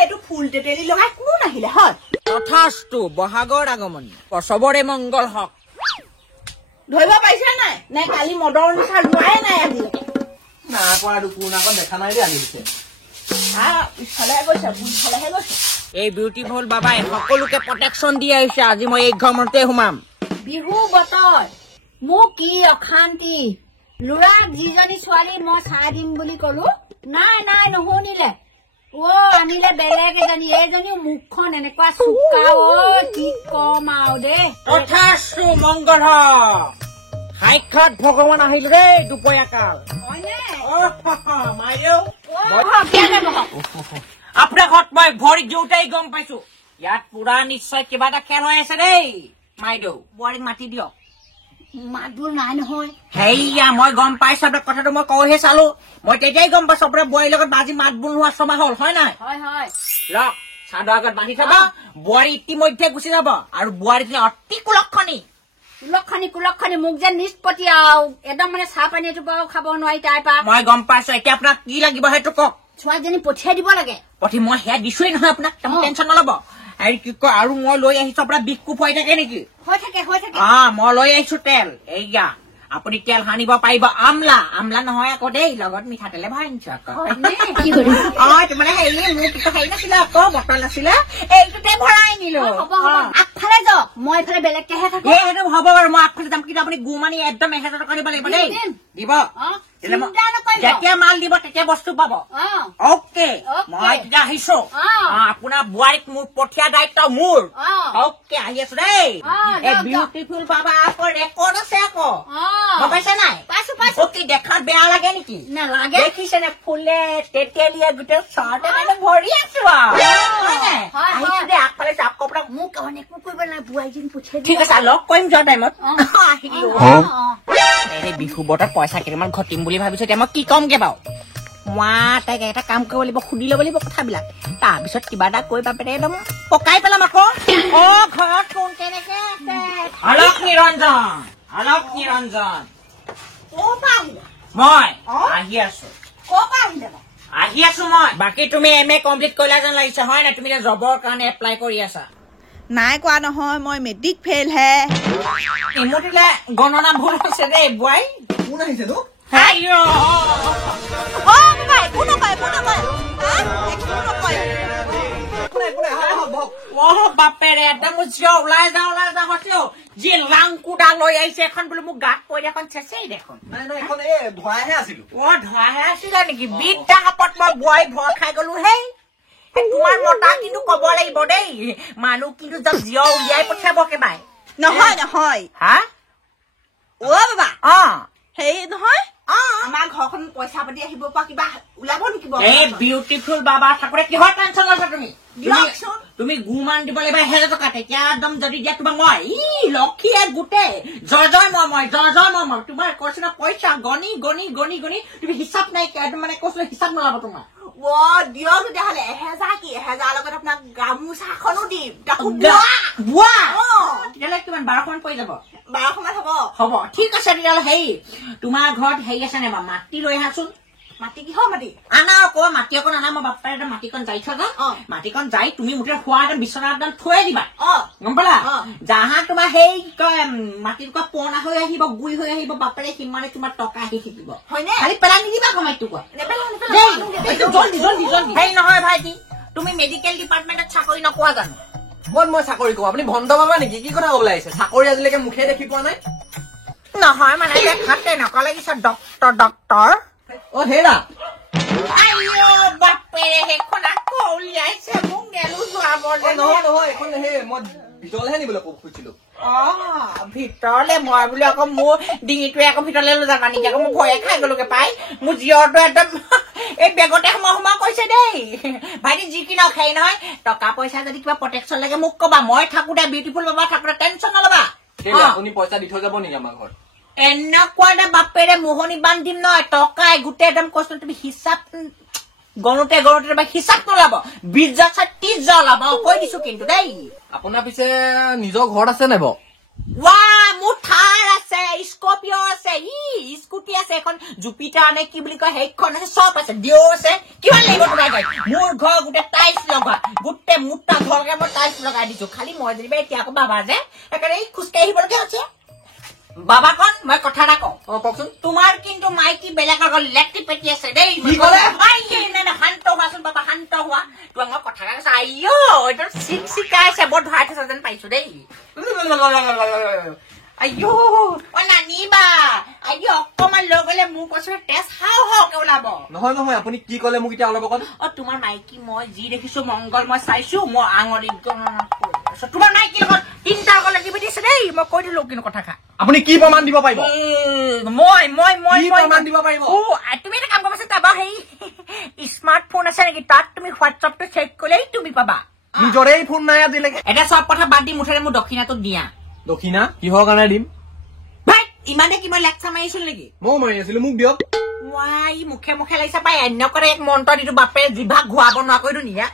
এইটো ফুল তেতেলি লগাই কোন আহিলে হয় তথাস্তু বহাগৰ আগমন চবৰে মংগল হওক ধৰিব পাৰিছা নাই নে কালি মদৰ নিচা লোৱাই নাই আজিলৈকে নাই পৰা কোনাকত দেখা নাই দে আনি দিছে পিছফালেহে গৈছে বুলফালেহে গৈছে এই বিউটিফুল বাবাই সকলোকে প্ৰটেকশ্যন দি আহিছে আজি মই এই ঘৰতে সোমাম বিহু বতৰ মোক কি অশান্তি লৰা যিজনী ছোৱালী মই চাই দিম বুলি কলো নাই নাই নুশুনিলে আনিলে বেলেগ এজনী এইজনী মুখখন এনেকুৱা চুকা কি কম আৰু দেই তথাস্তু মংগল হওক সাক্ষাৎ ভগৱান আহিল দেই দুপৰীয়া কাল আপোনাৰ ঘৰত মই ভৰি দিওঁতেই গম পাইছো ইয়াত পুৰা নিশ্চয় কিবা এটা খেল হৈ আছে দেই মাইদেউ বোৱাৰীক মাতি দিয়ক মাতবোৰ নাই নহয় সেয়া মই গম পাইছো আপোনাৰ কথাটো মই কওঁহে চালো মই তেতিয়াই গম পাইছো আপোনাৰ বোৱাৰীৰ লগত বাজি মাত বোল হোৱা ছমাহ হ'ল হয় নাই হয় লওক চাদৰ আগত বান্ধি থব বোৱাৰী ইতিমধ্যে গুচি যাব আৰু বোৱাৰীজনী অতি কুলক্ষণী মোক যে নিষ্পত্তি আৰু একদম মানে চাহ পানী এটুপাও খাব নোৱাৰি তাই পা মই গম পাইছো এতিয়া আপোনাক কি লাগিব সেইটো কওক ছোৱালীজনী পঠিয়াই দিব লাগে মই সেয়া দিছোৱেই নহয় আপোনাক টেনশ্যন নল'ব আৰু কি কয় আৰু মই লৈ আহিছো আপোনাৰ বিষ কোপ হৈ থাকে নেকি হৈ থাকে মই লৈ আহিছো তেল এইয়া আপুনি তেল সানিব পাৰিব আমলা নহয় আকৌ দেই লগত মিঠাতেলে ভাঙিছো আকৌ মানে হেৰি মোৰ কিন্তু হেৰি নাছিলে আকৌ বটল আছিলে এইটোতে ভৰাই নিলো আগফালে যাওক মই এইফালে বেলেগকেহে থাকো সেইটো হ'ব বাৰু মই আগফালে যাম কিন্তু আপুনি গু মানি একদম 1000 টকা দিব লাগিব দেই দিব যেতিয়া মাল দিব তেতিয়া বস্তু পাব অকে মই তেতিয়া আহিছো আপোনাৰ বোৱাৰীক মোৰ পঠিয়া দায়িত্ব মোৰ অকে আহি আছো দেই এই বিউটিফুল বাবা আকৌ ৰেকৰ্ড আছে আকৌ গম পাইছে নাই অকে দেখাত বেয়া লাগে নেকি নালাগে দেখিছে নে ফুলে তেতেলিয়ে গোটেই চাৰ্টে মানে ভৰি আছো আহিছো দেই আগফালে চাপ কপৰা মোক কাৰণে একো কৰিব নাই বোৱাৰীজনী পঠিয়াই ঠিক আছে লগ কৰিম যোৱা টাইমত বিহু বতৰত পইচা কেইটামান ঘটিম বুলি ভাবিছো এতিয়া মই কি কমগে বাৰু মই তাইক এটা কাম কৰিব লাগিব সুধি ল'ব লাগিব কথাবিলাক তাৰপিছত কিবা এটা কৈ বাপেৰে একদম পকাই পেলাম আকৌ ঘৰত কোন কেনেকে আছে অলক নিৰঞ্জন মই আহি আছো মই বাকী তুমি MA কমপ্লিট কৰিলা যেন লাগিছে হয় নাই তুমি জবৰ কাৰণে এপ্লাই কৰি আছা নাই কোৱা নহয় মই মেট্ৰিক ফেইল হে ইমতিলে গণনা ভুল হৈছে দেই বোৱাৰী কোন আহিছে তো বাপেৰে একদম ওলাই যাওঁ হৈছো যি লাংকুডা লৈ আহিছে এখন বোলো মোক গাত পৰি এখন চেচেই দেখোন ধৰাহে আছিলো ধৰাহে আছিলে নেকি বিদ্যা হাপত মই বোৱাৰী ভৰ খাই গলো হেই তোমাৰ মতা কিন্তু কব লাগিব দেই মানুহ কিন্তু যাক জীয় উলিয়াই পঠিয়াব একেবাৰে নহয় হা বাবা হেৰি নহয় আমাৰ ঘৰখন পইচা পাতি আহিব পৰা কিবা ওলাব নেকি এই বিউটিফুল বাবা থাকোতে কিহৰ টেনশ্যন লৈছা তুমি গুমান দিব লাগিব 1000 টকা তেতিয়া একদম যদি দিয়া তোমাক মই লক্ষীয়ে গোটেই জয় মই তোমাৰ কৈছো না পইচা গণি তুমি হিচাপ নাই মানে কৈছো হিচাপ নল'ব তোমাৰ দিয়ক তেতিয়াহ'লে 1000 কি 1000 লগত আপোনাক গামোচাখনো দিম বোৱা তেতিয়াহ'লে কিমান 1200 মান পৰি যাব 1200 মান হ'ব ঠিক আছে তেতিয়াহ'লে হেৰি তোমাৰ ঘৰত হেৰি আছে নে বাৰু মাটি লৈ আহাচোন মাটি কিহৰ মাটি আনা আকৌ মাটি অকণ আনা মই বাপ্পাৰ এটা মাটিকণ যাই থৈ যাওঁ মাটিকণ যাই তুমি মুঠতে খোৱা একদম বিচনা একদম থৈ দিবা গম পালা যাহা তোমাৰ সেই কয় মাটিটুকুৰা পুৰণা হৈ আহিব গুৰি হৈ আহিব বাপেৰে সিমানে তোমাৰ টকা আহি থাকিব খালি পেলাই নিদিবা সময়টোকোৱা জলদি হেৰি নহয় ভাইটি তুমি মেডিকেল ডিপাৰ্টমেণ্টত চাকৰি নকোৱা জানো মই চাকৰি কৰো আপুনি ভণ্ড বাবা নেকি কি কথা ক'বলৈ আহিছে চাকৰি আজিলৈকে মুখে দেখি পোৱা নাই নহয় মানে দেখাতে নকা লাগিছে ডক্টৰ হেৰা বাপেৰে সেইখন আকৌ উলিয়াইছে মোক গেলো নহয় এখন মই ভিতৰলেহে নিবলৈ খুজিছিলো ভিতৰলে মই বোলে আকৌ মোৰ ডিঙিটোৱে আকৌ ভিতৰলে লৈ যাবা নেকি আকৌ মই ভয়ে খাই গলোগে পাই মোৰ জীয়ৰটো একদম এই বেগতে সোমাই কৈছে দেই ভাইটি যি কি নখাই নহয় টকা পইচা যদি কিবা প্ৰটেকশ্যন লাগে মোক কবা মই থাকোতে বিউটিফুল বাবা থাকোতে টেনশ্যন নল'বা আপুনি পইচা দি থৈ যাব নেকি আমাৰ ঘৰত এনেকুৱা এটা বাপেৰে মোহনি বান্ধিম নহয় টকাই গোটেই একদম কষ্ট তুমি হিচাপ গণতে হিচাপ নলাব 20,000-30,000 ওলাব কৈ দিছো কিন্তু দেই আপোনাৰ পিছে নিজৰ ঘৰত আছে নাই বাৰু মোৰ থাৰ আছে আছে, স্কৰ্পিঅ আছে, স্কুটি আছে, এখন জুপিটাৰ নে কি বুলি কয় সেইখন আছে, চব আছে, ডিঅ আছে। কিমান লাগিব তোমাৰ গাড়ী? মোৰ ঘৰ গোটেই টাইলছ লগা, গোটেই মুঠা ঘৰকে মই টাইলছ লগাই দিছো। খালি মই যেনিবা এতিয়া আকৌ বাবা যে সেইকাৰণে খোজকাঢ়ি আহিবলগীয়া হৈছে। বাবা কন মই কথা এটা কওঁ। কওকচোন। তোমাৰ কিন্তু মাইকী বেলেগৰ ঘৰত লেকটি পেটি আছে দেই। কি ক'লে? শান্ত হোৱাচোন বাবা, শান্ত হোৱা। তোমাক মই কথা এটা কৈছো, আইঅ এইটো চিকাই আছে, বৰ ধৰাই থৈছে যেন পাইছো দেই। আইঅ নানিবা, আইঅ অকমান লৈ গলে মোৰ কৈছো তেজ হাও হাওকে ওলাব। নহয় নহয়, আপুনি কি ক'লে মোক এতিয়া অলপ আগত? তোমাৰ মাইকী মই যি দেখিছো মংগল মই চাইছো, মই আঙুলি গণনা কৰি আছো। তোমাৰ মাইকী লগত 3টা অকল লাগিব দিছে দেই, মই কৈ দিলো কিন্তু কথা খা। আপুনি কি প্ৰমাণ দিব পাৰিব? মই প্ৰমাণ দিব পাৰিব? তুমি এটা কাম কৰিবাচোন, তাৰপৰা সেই স্মাৰ্টফোন আছে নেকি, তাত তুমি হোৱাটছএপটো চেক কৰিলেই তুমি পাবা। নিজৰেই ফোন নাই আজিলৈকে। এতিয়া চব কথা বাদ দি মুঠেৰে মোৰ দক্ষিণাটো দিয়া। দক্ষিণা কিহৰ কাৰণে দিম? ভাই ইমানে কি মই লেকচাৰ মাৰিছিল নেকি? ময়ো মাৰি আছিলো, মোক দিয়ক। মই মুখে মুখে লাগিছে পাই অন্যকৰে এক মন্ত্ৰ দিটো বাপে জিভা ঘূৰাব নোৱাৰিলো নিয়া।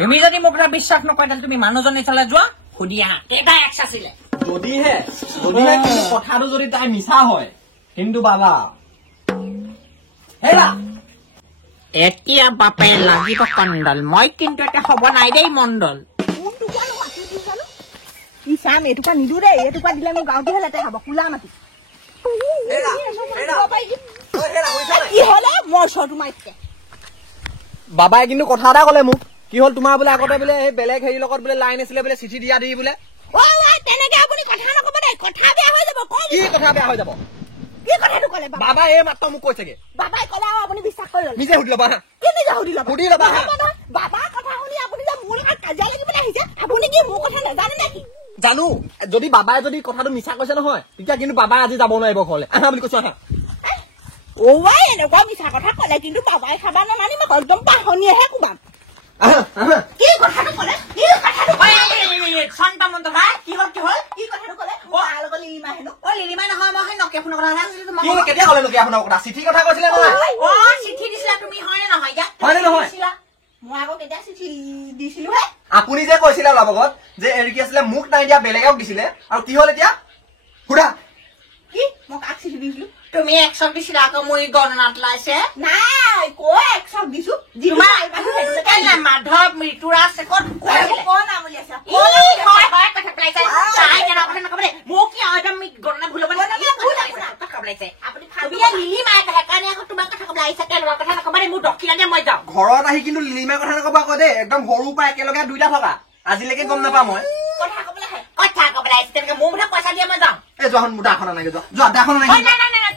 তুমি যদি মোক বিশ্বাস নকৰা তেন্তে তুমি মানুহজন এইফালে যোৱা, সুধি আহা কেইটা এক্স আছিলে। যদিহে কিন্তু কথাটো যদি তাই মিছা হয়, কিন্তু বাবা হেৰা এতিয়া বাপে লাগিব কণ্ডল, মই কিন্তু এতিয়া হ'ব নাই দেই মণ্ডল। চাম এইটোপা নিদো দেই, এইটোপা দিলে মোৰ গাঁৱটোহে লেতেৰা হব, কোলা মাটি। কি হলে মই ওচৰটো মাৰিছে। বাবাই কিন্তু কথা এটা ক'লে মোক, কি হ'ল তোমাৰ বোলে আগতে বোলে সেই বেলেগ হেৰিৰ লগত বোলে লাইন আছিলে বোলে, চিঠি দিয়া দি বোলে। তেনেকে আপুনি কথা নকব দেই, কথা বেয়া হৈ যাব। কি কথা বেয়া হৈ যাব? কি কথাটো ক'লে বাবাই এই মাত্ৰ মোক কৈছেগে। বাবাই ক'লে আৰু আপুনি বিশ্বাস কৰি ল'লে। নিজে সুধি ল'বা হা। কি নিজে সুধি ল'বা? সুধি ল'বা হা। বাবাৰ কথা শুনি আপুনি যে মোৰ লগত কাজিয়া লাগিবলৈ আহিছে, আপুনি কি মোৰ কথা নাজানে নেকি? জানো, যদি বাবাই যদি কথাটো মিছা কৈছে নহয়, তেতিয়া কিন্তু বাবাই আজি যাব নোৱাৰিব ঘৰলৈ। আহা বুলি কৈছো আহা। এনেকুৱা মিছা কথা ক'লে কিন্তু বাবাই খাবা নামানিম, একদম পাহনীয়েহে কোবাম। কি কথাটো ক'লে? কি কথাটো ক'লে? কি হ'ল কি হ'ল কি কথাটো ক'লে? লগত লিলিমা হেনো। লিলিমা নহয়, মই সেই নকিয়া ফোনৰ কথা কি হ'ল, কেতিয়া ক'লে নকিয়া ফোনৰ কথা? চিঠি কথা কৈছিলে নহয়। চিঠি দিছিলা তুমি, হয়নে নহয়? হয়নে নহয়? মই আকৌ কেতিয়া চিঠি দিছিলো হে? আপুনি যে কৈছিলে অলপ আগত যে এৰি আছিলে মোক নাই দিয়া, বেলেগক দিছিলে, আৰু কি হ'ল এতিয়া সুধা। কি মই কাক চিঠি দিছিলো? তুমি একশক দিছিলা, আকৌ মই গণনাত লাইছে নাই কৈ একশক দিছো। মাধৱ মৃত্যুৰাজ ক'ত কনা বুলি আছে। মোক কি গণনা ভুল লিলিমাই সেইকাৰণে আকৌ তোমাৰ কথা কব আহিছে, তেওঁলোকৰ কথা নকবা দেই, মোৰ দক্ষিণা দিয়ে মই যাওঁ। ঘৰত আহি কিন্তু লিলিমাৰ কথা নকবা আকৌ দেই, একদম সৰুৰ পৰা একেলগে 2টা থকা, আজিলৈকে গম নাপাওঁ মই। কথা কবলৈ আহিছে তেনেকে মোৰ মুঠে পইচা দিয়ে মই যাওঁ। এই যোৱা মোৰ দাখন নাই, যোৱা দাখন নাই।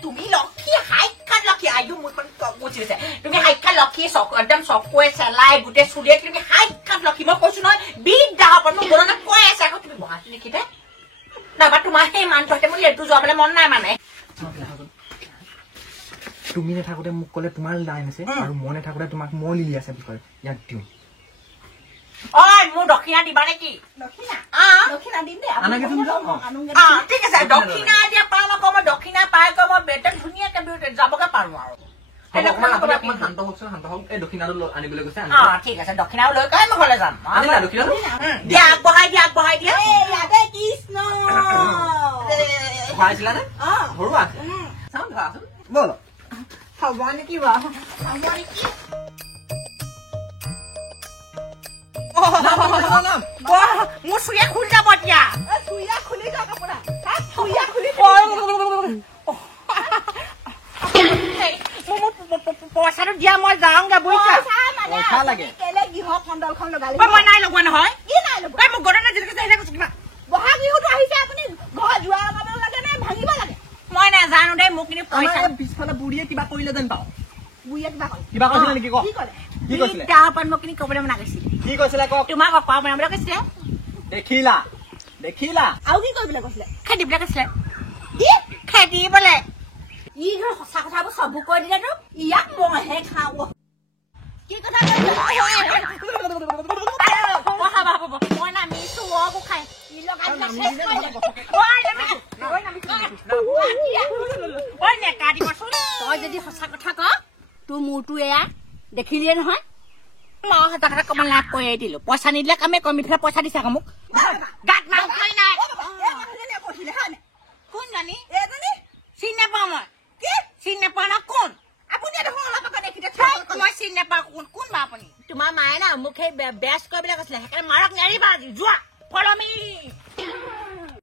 তুমি লক্ষী, সাক্ষাৎ লক্ষী। আইও মোৰখন গুচিছে। তুমি সাক্ষাৎ লক্ষী, একদম চকুৱে চেলাই গোটেই চুলিয়ে তুমি সাক্ষাৎ লক্ষী। মই কৈছো নহয় বিদ্যা ওপৰত মোৰ গণনা কৈ আছে, আকৌ তুমি বহাটো লিখিতে নাবা তোমাৰ সেই মানুহটো সৈতে মোৰ লেটু যোৱাবলৈ মন নাই মানে। তুমি নাথাকোতে মোক ক'লে তোমাৰ লাইন আছে, আৰু মই নাথাকোতে তোমাক মই লিলি আছে বিষয়ে ইয়াক দিওঁ। মোৰ দক্ষিণা দিবা নেকি? দক্ষিণা দিম দেই। ঠিক আছে, দক্ষিণা দিয়া পাওঁ আকৌ মই দক্ষিণা পাই গৈ মই বেটেল ধুনীয়াকে যাবগে পাৰো আৰু। শান্ত হওকচোন, শান্ত হওক। এই দক্ষিণাটো আনিবলৈ গৈছে। ঠিক আছে, দক্ষিণাও লৈ গৈ মই ঘৰলৈ যাম। দিয়া আগবঢ়াই দিয়া। ৰাধে কৃষ্ণ ভৰাইছিলা নে? ভৰোৱা চাওঁ, ধৰাচোন বল। হ'ব নেকি বাৰু? হ'ব নেকি? মোৰ চুৰিয়া খুলি যাব এতিয়া। চুৰিয়া খুলি যাওক আপোনাৰ। চুৰিয়া খুলি পইচাটো দিয়া মই যাওঁগে বুজিছা। পইচা লাগে। কেলে গৃহ কণ্ডলখন লগালে? মই নাই লগোৱা নহয়। কি নাই লগোৱা? মোক গণনা কিবা বহাগ বিহুতো আহিছে, আপুনি ঘৰ যোৱা লগাব লাগে নে ভাঙিব লাগে? মই নাজানো দেই, মোক কিন্তু পইচা পিছফালে বুঢ়ীয়ে কিবা কৰিলে যেন পাওঁ। বুঢ়ীয়ে কিবা ক'লে? কিবা কৈছিলে নেকি? কি ক'লে? কি কৈছিলে? তাৰ ওপৰত মোক কিন্তু ক'বলৈ মনা গৈছিল। কি কৈছিলে কওক? তোমাক অকৰা বনাবলৈ কৈছিলে। দেখিলা আৰু কি কৰিবলৈ কৈছিলে? খেদিবলৈ কৈছিলে। কি খেদিবলৈ ই ধৰ সঁচা কথাবোৰ চববোৰ কৈ দিলে তো ইয়াক মইহে খাওঁ। কি কথা মই নামিছো খাই নেকা দিবচোন। তই যদি সঁচা কথা ক তোৰ মূৰটো এয়া দেখিলিয়ে নহয়। মই সঁচা কথা কব লাভ কৰিয়ে দিলো। পইচা নিদিলে কামে কমি পেলাই পইচা দিছে আকৌ মোক। গাত মাংসই নাই। কোন জানি চিনি নাপাওঁ মই কি চিনি নাপাওঁ না কোন আপুনি দেখোন অলপ আগত দেখি মই চিনি নাপাওঁ কোন কোন বা আপুনি তোমাৰ মায়ে না মোক সেই বেষ্ট কৰিবলৈ কৈছিলে সেইকাৰণে মাৰক নেৰিবা আজি যোৱা